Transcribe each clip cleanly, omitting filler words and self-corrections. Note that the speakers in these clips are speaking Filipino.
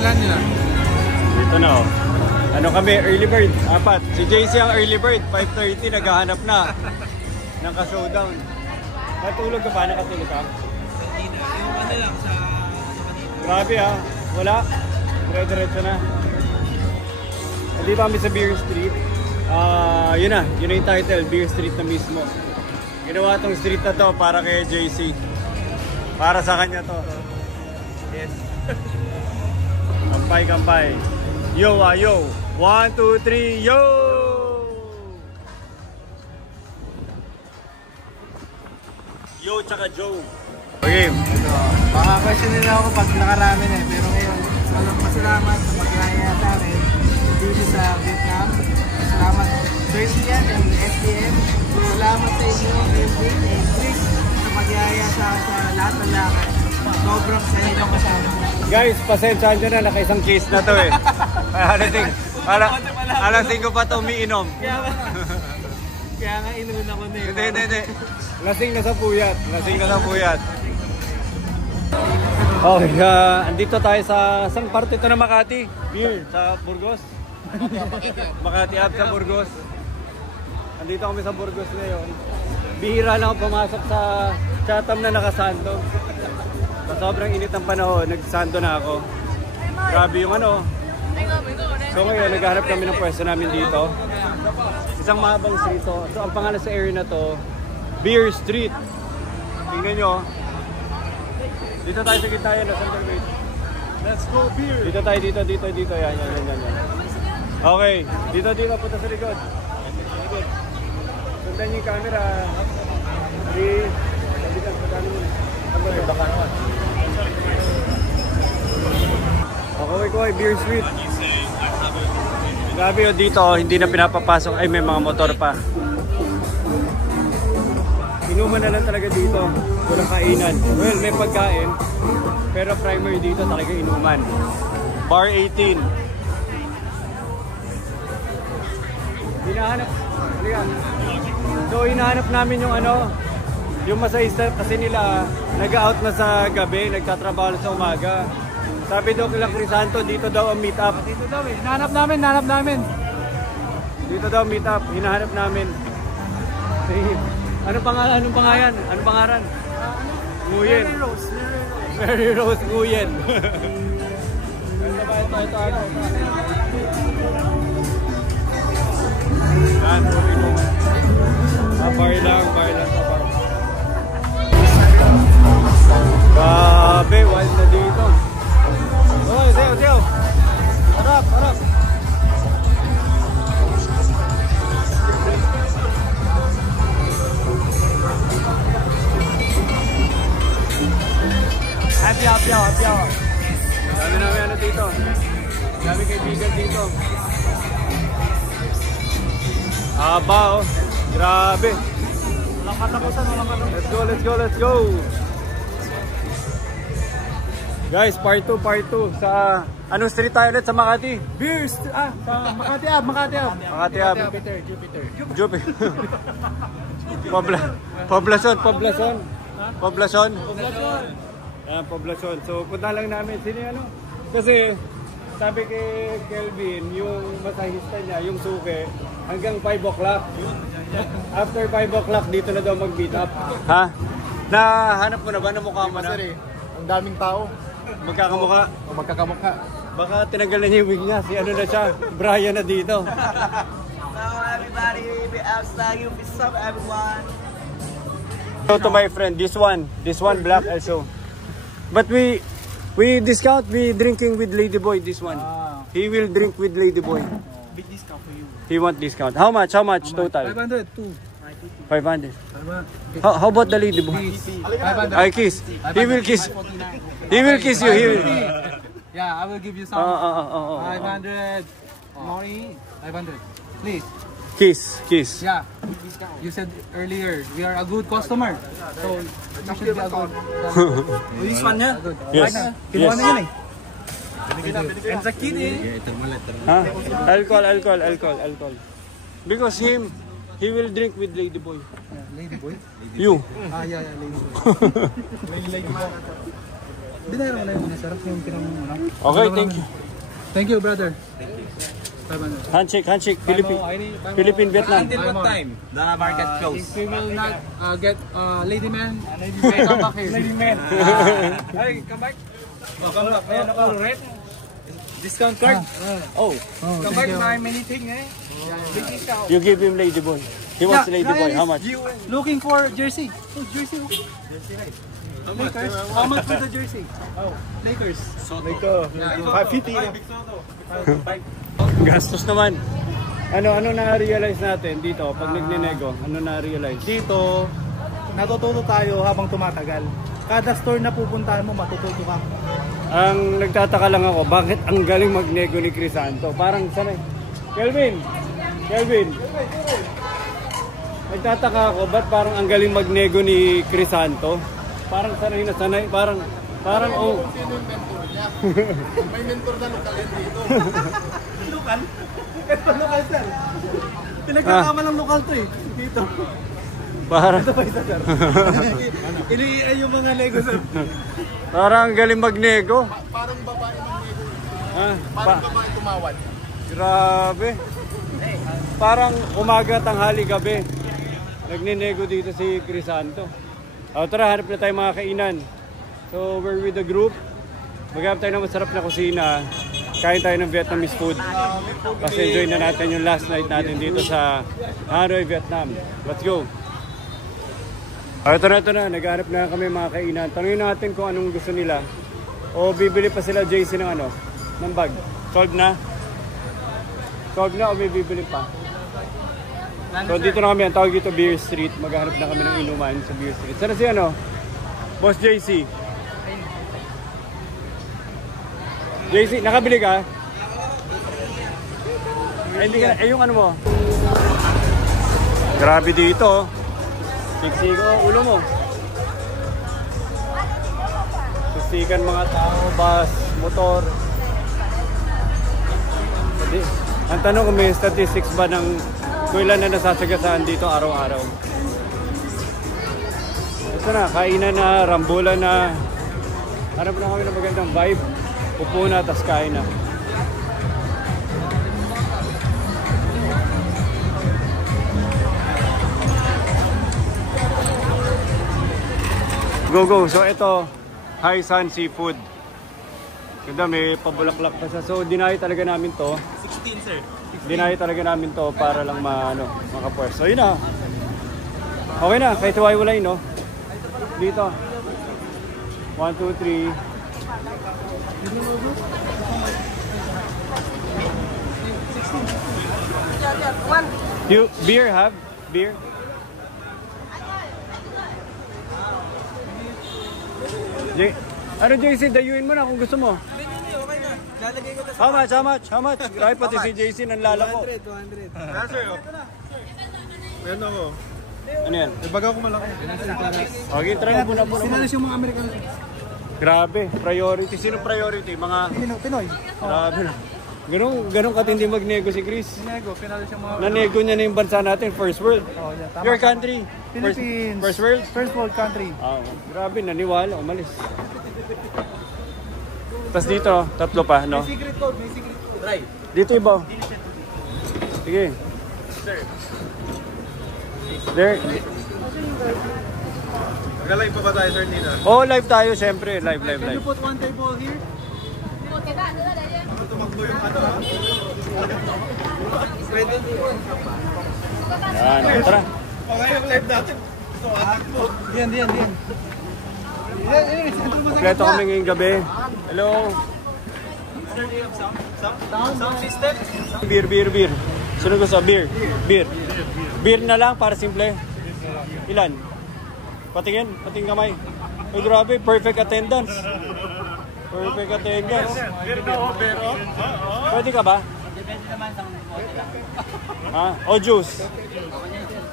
Ilan nila? Dito na oh. Ano kami, early bird, 4. Si JC ang early bird, 5:30, naghahanap na ng ka-showdown. Natulog ka pa? Nakatulog ka? Hindi na. Yung ano lang sa kanina. Grabe ha, wala. Dire-diretso na. Nandito kami sa Beer Street. Yun na yung title, Beer Street na mismo. Ginawa tong street na to para kay JC. Para sa kanya to. Yes. Kampay, kampay. Yo, yo. 1, 2, 3, yo! Yo, tsaka Joe. Okay. Baka question nila ako pag nakaramin eh. Pero ngayon, masalamat sa pag-raya sa akin dito sa Vietnam. Salamat Persian and SDM. Salamat sa inyo, Elvin and Chris, sa pag-raya sa lahat ng lakad. Sobrang saya ng kasama. Guys, pasensyahan nyo na, naka-isang case na to eh. Alasing ko pa to umiinom. Kaya nga inuna ko na eh. Hindi. Lasing na sa puyat. Lasing na sa puyat. Okay, andito tayo sa isang parte ito ng Makati. Beer, sa Burgos. Makati Ave sa Burgos. Andito kami sa Burgos ngayon. Bihira lang ako pumasok sa Chatham na nakasando. Sa sobrang init ng panahon, nagsando na ako. Grabe yung ano. So ngayon, naghahanap kami ng pwesto namin dito. Isang mahabang street to. So ang pangalan sa area na to, Beer Street. Tingnan nyo. Dito tayo sa gitna yan, Center Gate. Let's go beer! Dito tayo, dito. Yan. Okay, dito, punta sa likod. Sundan niyo yung camera. 3, sabitan, pagkano mo. Baka naman. Okay, Beer Street. Grabe yun dito, hindi na pinapapasok. Ay, may mga motor pa. Inuman na lang talaga dito. Walang kainan. Well, may pagkain. Pero primary dito talaga inuman. Bar 18. Hinahanap namin yung ano, yung masahista kasi nila nag-out na sa gabi, nagtatrabaho na sa umaga. Sabi daw kila Crisanto, dito daw ang meet up. Dito daw eh. Hinahanap namin. Dito daw meet up, hinahanap namin. Anong pangalan? Anong pangalan? Nguyen. Mary Rose Nguyen. Ito. Yan, bar lang. Grabe, wild na dito. Oh, Teo. Harap. Happy hour. Dami namin ano dito. Dami kaibigan dito. Aba oh. Grabe. Walang katapusan. Let's go. Guys, part 2 sa anong street tayo ulit sa Makati? Beer Street. Makati Ave. Jupiter. Poblacion. Poblacion. So, punta lang namin. Sino ano? Kasi, sabi kay Kelvin, yung masahista niya, yung suke, hanggang 5 o'clock. After 5 o'clock, dito na daw mag-meet up. Ha? Nahanap mo na ba? Namukha mo na? Ang daming tao. Magkakamukha? O magkakamukha. Baka tinanggal na niya yung wig niya. Si ano na siya? Brian na dito. Hello everybody, what's up everyone? So to my friend, this one black also. But we discount, we drinking with Ladyboy this one. He will drink with Ladyboy. Big discount for you. He want discount. How much total? 500, 500. How about the Ladyboy? 500. I kiss. He will kiss. He will kiss you. Yeah, I will give you some. 500. Mori, 500. Please. Kiss. Yeah. You said earlier, we are a good customer. So, you should be a good customer. This one niya? Yes. Kinuha na yun eh. And sa kid eh. Huh? Alcohol. Because he will drink with Ladyboy. Ladyboy? You. Yeah, Ladyboy. Binayar mo na yung sir, yung Okay, thank you. Thank you, brother. Thank you. Handshake, Philippine, Vietnam. Until what time? The market close. If we will not get lady man, come back here. Lady man. Hey, come back. Oh, come back. Ayan ako. Discount card. Oh. Come back, many things eh. You give him Lady Boy. He wants Lady Boy. How much? Looking for jersey. Oh, jersey. Lakers. How much for the jersey? Oh, Lakers. Ito. 550. Gastos naman. Ano na-realize natin dito pag nagninego? Ano na-realize? Dito, natututo tayo habang tumatagal. Kada store na pupuntahan mo, matututo ka. Ang nagtataka lang ako, bakit ang galing magnego ni Crisanto? Parang sanay. Kelvin! Nagtataka ako, ba't parang ang galing magnego ni Crisanto? Parang sanay na sanay, parang oh. May mentor na lokal yan dito. Lokal? Ito lokal sir. Pinagkakama ng lokal to eh. Dito. Parang Ito pa isa sir. Iliian yung mga nego sir. parang ang galing magnego. Parang babae mag-nego. Parang babae tumawad. Grabe. Parang umaga, tanghali, gabi. Nagninego dito si Crisanto. Tara, hanap na tayo mga kainan. So, we're with the group. Maghanap tayo ng masarap na kusina. Kain tayo ng Vietnamese food. Kasi enjoy na natin yung last night natin dito sa Hanoi, Vietnam. Let's go! Ito na. Naghanap na kami mga kainan. Tanungin natin kung anong gusto nila. O bibili pa sila, JC, ng bag. Solved na? Solved na o may bibili pa? So dito na kami, ang tawag dito Beer Street. Maghanap na kami ng inuman sa Beer Street. Sana si Boss JC. JC, nakabili ka? Ay, hindi ka, yung ano mo? Grabe dito. Siksik ulo mo. Siksikan mga tao, bus, motor. Ang tanong kung may statistics ba ng kung ilan na nasasagasaan dito araw-araw. Ito na, kainan na, rambulan na. Hanap na kami ng magandang vibe. Upo na, tas kain na. Go. So ito, High Sun Seafood. Ganda, may pabulaklak pa siya. So dinayo talaga namin to. 16 sir. Dinayo talaga namin to para lang makapwesto. So yun na. Okay na, kahit hiwa-hiwalay, no? Dito. 1, 2, 3. You beer have? Beer? Ano JC, dayuin mo na kung gusto mo. Okay na. Lalagay ko How much? Grabe pati si JC nanlalako. 200. sir. Meron ako. Ano yan? Ibaga ko malaki. Okay, try mo muna. Sinalas yung mga Amerikano. Grabe, priority. Sino priority? Mga Pinoy. grabe na. Ganun katindi magnego si Chris. Pinalas yung mga Nanego niya na yung bansa natin, first world. Tama. Your country? Philippines. First world? First world country. Grabe, naniwala, umalis. Tapos dito, tatlo pa, no? May secret code. Try. Dito iba. Sige. There. Magalive pa ba tayo sir dito? Oh, live tayo, syempre. Live. Can you put one table here? Tumakbo yung ano ha? Pwede. Yan, tara. Okay yung live natin. So, anak mo. Diyan. Kompleto kami ngayong gabi. Hello. Sir, do you have sound system? Beer. Sino gusto? Beer. Beer na lang para simple. Ilan? Patingin kamay. Ay, grabe, perfect attendance. Pero? Pwede ka ba? Depende naman sa Ha? O juice?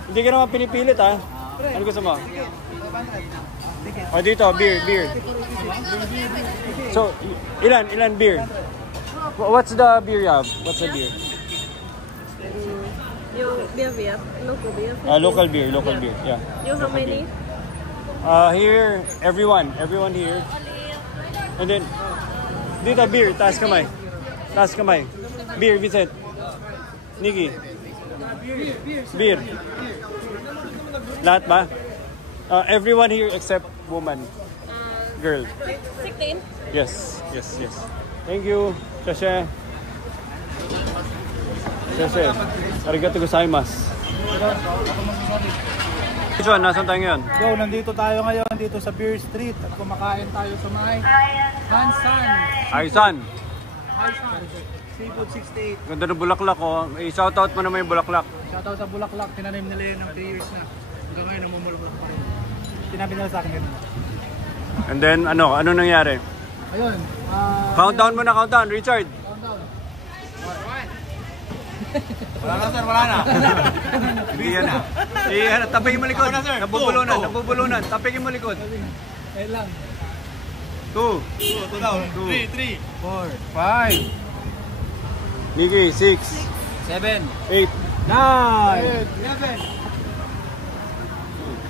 Hindi ka naman pinipilit, ha? Ano gusto mo? O dito, beer. So, ilan beer? What's the beer you have? What's the beer? Yung beer, local beer. Local beer, yeah. You how many? Here, everyone here. And then, dito, beer. Taas kamay. Taas kamay. Beer, Vincent. Nikki. Beer. Lahat ba? Everyone here except woman. Girl. 16. Yes. Thank you. Shashe. Arigato gozaimasu. Which one? Nasaan tayo ngayon? Go, nandito tayo ngayon dito sa Beer Street at kumakain tayo sa may Hansan. Aisan. Seafood 68. Ganda ng bulaklak oh. I-shoutout mo naman yung bulaklak. Shoutout sa Bulaklak, tinanim nila yun ng 3 years na. Hanggang ngayon namumulubot pa rin. Sinabi nila sa akin ganun. And then ano nangyari? Ayun. Countdown mo na, countdown, Richard. Countdown. Wala na sir, wala na. Hindi yan na. Tapigin mo likod. Nabubulunan. Tapigin mo likod. Ayun lang. 2, 3, 4, 5, Nikki, 6, 7, 8, 9,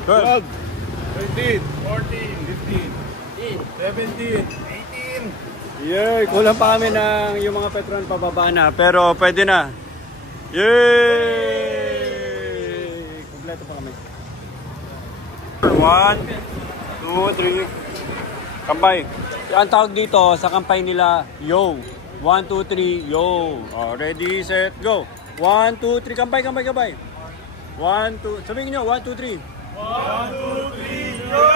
12, 13, 14, 15, 17, 18. Yay! Kulang pa kami ng yung mga Petron pababa na. Pero pwede na. Yay! Kompleto pa kami. 1, 2, 3. Kampay. Ang tawag dito sa kampay nila, yo. 1, 2, 3, yo. Oh, ready, set, go. 1, 2, 3. Kampay. 1, 2. Sabihin nyo, 1, 2, 3. 1, 2, 3, go!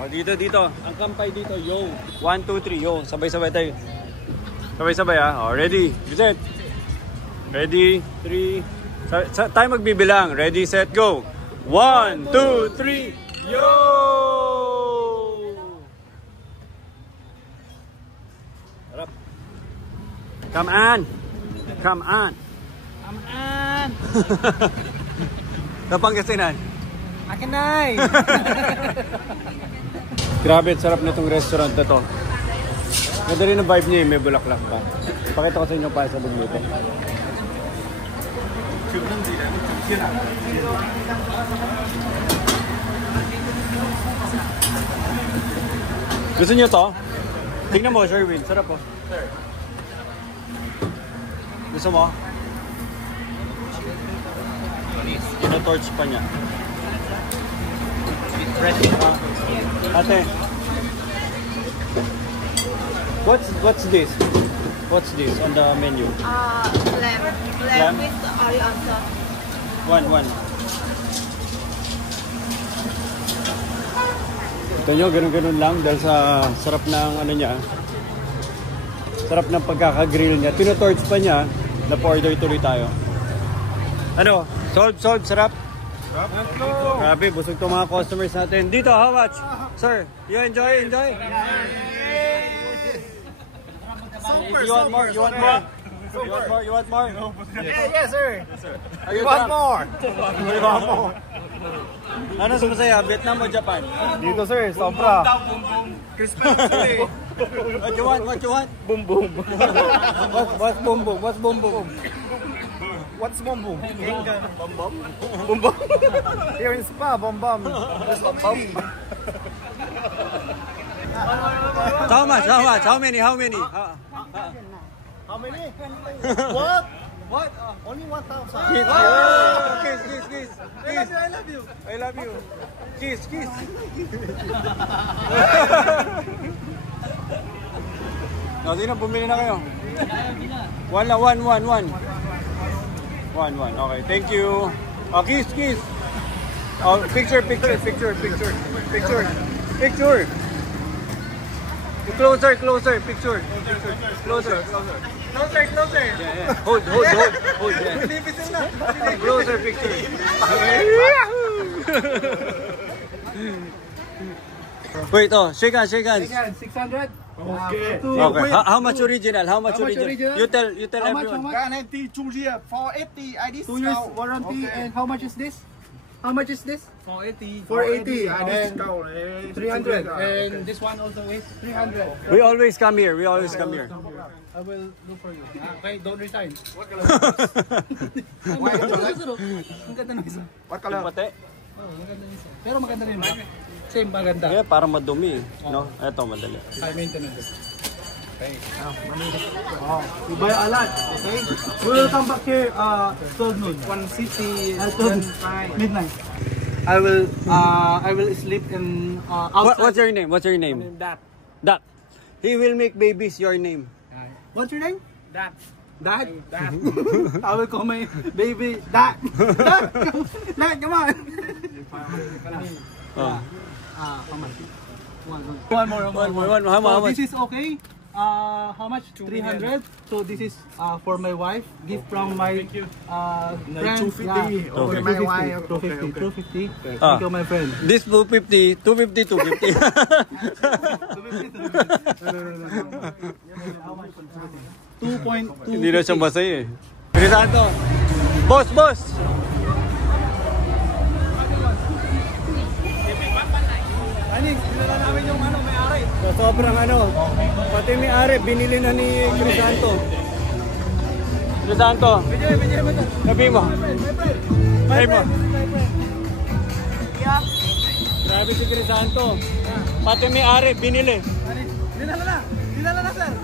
Oh, dito. Ang kampay dito, yo. 1, 2, 3, yo. Sabay-sabay tayo. Sabay-sabay ah. Oh, ready, set. Ready, 3. Tayo magbibilang. Ready, set, go. 1, 2, 3, yo! Harap. Come on. Napangasinan. Akinay! Grabe, sarap na itong restaurant na to. Ganda rin ang vibe niya, may bulaklak pa. Pakita ko sa inyo pa sa dito. Gusto niyo to? Tingnan mo, Sherwin. Sarap po. Gusto mo? Ino-torch pa niya. Ate. What's this? What's this on the menu? Lamb. Lamb? With Oreo sauce. One. Ito nyo, ganun-ganun lang dahil sa sarap ng ano niya. Sarap ng pagkakagrill niya. Tino-torch pa niya. Na-order tuloy tayo. Ano? Solve, sarap? Grabe, busog itong mga customers natin. Dito, how much? Sir, you enjoy? You want more? Yes, sir. You want more? Ano sa masaya? Vietnam o Japan? Dito, sir. Sobra. What you want? Boom, boom. What's boom boom? What's boom, boom? Boom, boom. Here in Spa, bom bom. How much? How many? How many? What? Only 1,000. Kiss. I love you. Kiss. No, sino bumili na kayo? One. Okay, thank you. Oh, kiss. Oh, picture. Closer. Picture. Closer. Yeah. Hold. Yeah. Closer picture. Wait, shake hands. 600. Okay. Okay. How much original? You tell everyone. Guarantee 2 years, 480 ID 2 years warranty. Okay. And how much is this? 480. 480 and and 300. Okay. And this one also is 300. We always come here. I will look for you. Okay, don't resign. Ang ganda ng isa. What color? Pati. Oh, maganda ng isa. Pero maganda rin ba? Same, maganda. Kaya parang madumi eh. No? Eto, madali. High maintenance. Okay. We buy a lot. Okay. We will come back here 12 noon. 1 city. 12 midnight. I will sleep in outside. What's your name? What's your name? That. Duck. He will make babies your name. What's your name? That. Dad. Dad. I will call my baby Dad. Dad. Dad, come on. Oh. How much? One more. How much? This is okay. How much? 300. So this is for my wife. Gift from my friend. 250. Yeah. Okay, my wife. 250. 250. Ah. Thank you, my friend. This 250, 250, 250. How much? 2.2. Hindi na siya masaya eh. Crisanto. Boss! Aning, pinala namin yung may-ari. So, sobrang pati may-ari, binili na ni Crisanto. Crisanto, Bigyan mo ito. sabi mo. My Sabi mo. friend. Yeah. Grabe si Crisanto. Pati may-ari, binili. Aning, dinala na, sir.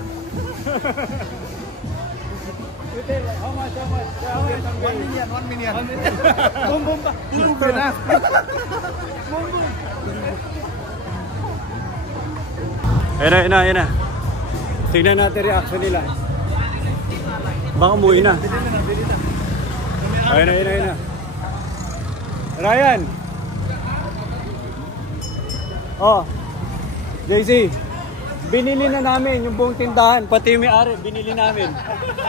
How much? 1 million. 1 million. Boom pa. Tulog na. Boom. Ayan na. Tignan natin reaction nila. Baka umuwi na. Ayun na. Ryan! Oh, JC, binili na namin yung buong tindahan, pati yung may-ari, binili namin.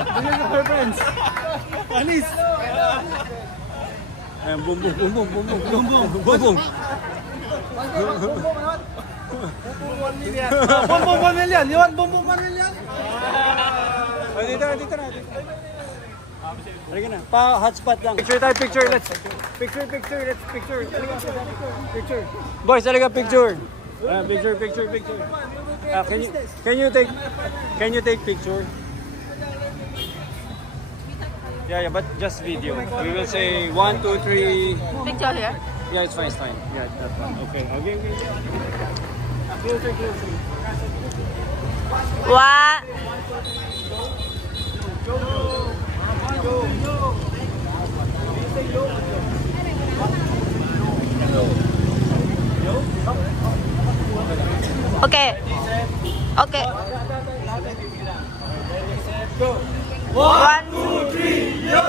Binili ko, my friends. Anis. Ayan, boom. Boom. 1 million. Boom, 1 million. You want boom, 1 million? Dito na. Halika na. Pa-hotspot lang. Picture. Let's picture. Picture. Boys, halika picture. Picture. Can you take picture? Yeah, but just video. We will say 1, 2, 3. Picture here. Yeah, it's fine. Yeah, that's fine. Okay. Closer. What? Okay. 1, 2, 3, yo!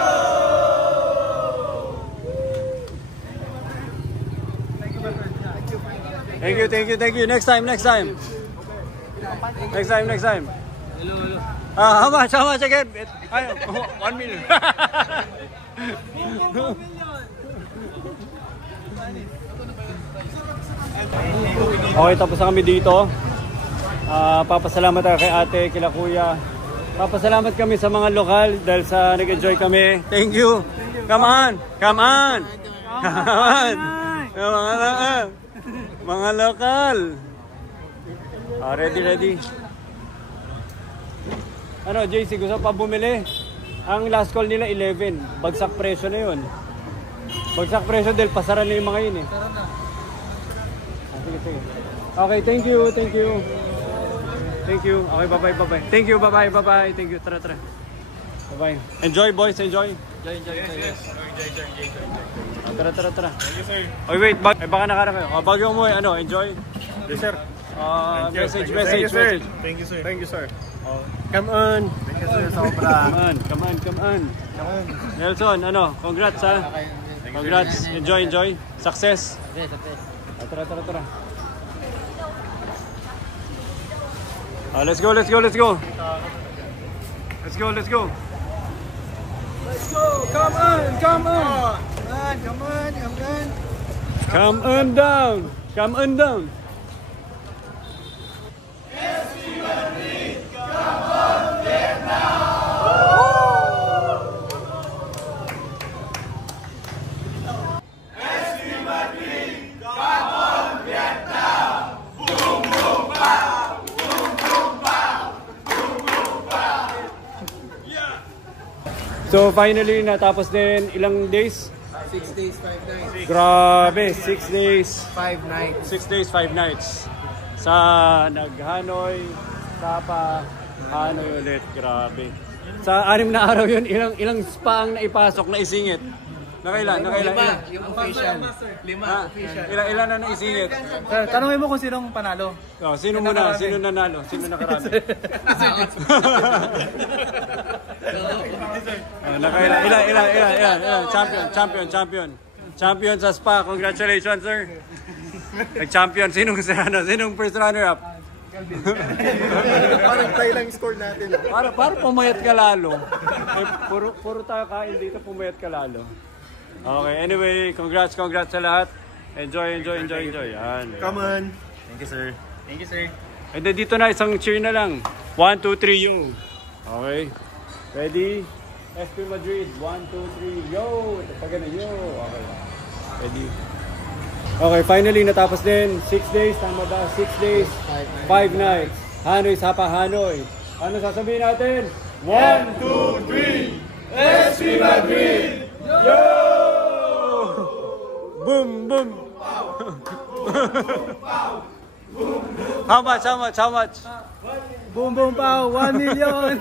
Thank you. Next time. Next time. Hello. How much again? 1 million. Okay, tapos na kami dito. Papasalamat kay ate, kila kuya. Papasalamat kami sa mga lokal dahil sa nag-enjoy kami. Thank you. Come on. Mga lokal. Ready. JC, gusto pa bumili? Ang last call nila 11. Bagsak presyo na yun. Bagsak presyo dahil pasara na yung mga yun eh. Sige. Okay, thank you. Okay, bye-bye. Thank you, bye-bye. Thank you, tara. Bye-bye. Enjoy, boys, enjoy. Enjoy. Tara. Thank you, sir. Oy, wait, baka nakara kayo. Bago mo, enjoy. Yes, sir. Message. Thank you, sir. Come on. Thank you, sir. Sobra. Come on. Nelson, congrats ha. Congrats. Enjoy. Success. Tara. Let's go. Come on down. So finally, natapos din ilang days. 6 days, 5 nights. Grabe, 6 days. 5 nights. 6 days, 5 nights. Sa nag-Hanoi, Sapa, Hanoi ulit. Grabe. Sa 6 na araw yun, ilang spa ang naipasok na isingit? Nakailan? Lima, yung official. 5 official. Ilan na naisingit? Tanungin mo kung sinong panalo. Oh, sino muna? Sino nanalo? Sino nakarami? Ilan? Champion sa spa. Congratulations, sir. Nag-champion. Sinong first runner-up? Parang tayo lang score natin. Para pumayat ka lalo. Puro tayo kain dito, pumayat ka lalo. Okay, anyway, congrats sa lahat. Enjoy. Yan. Come on. Thank you, sir. Thank you, sir. And then dito na, isang cheer na lang. 1, 2, 3, yo. Okay. Ready? SP Madrid. 1, 2, 3, yo. Tapagan na yo. Okay. Ready? Okay, finally natapos din. 6 days, tama ba? 6 days, 5 nights. Hanoi, Sapa, Hanoi. Ano sasabihin natin? 1, 2, 3, SP Madrid! Yo! Boom! How much? Boom boom pow, 1 million.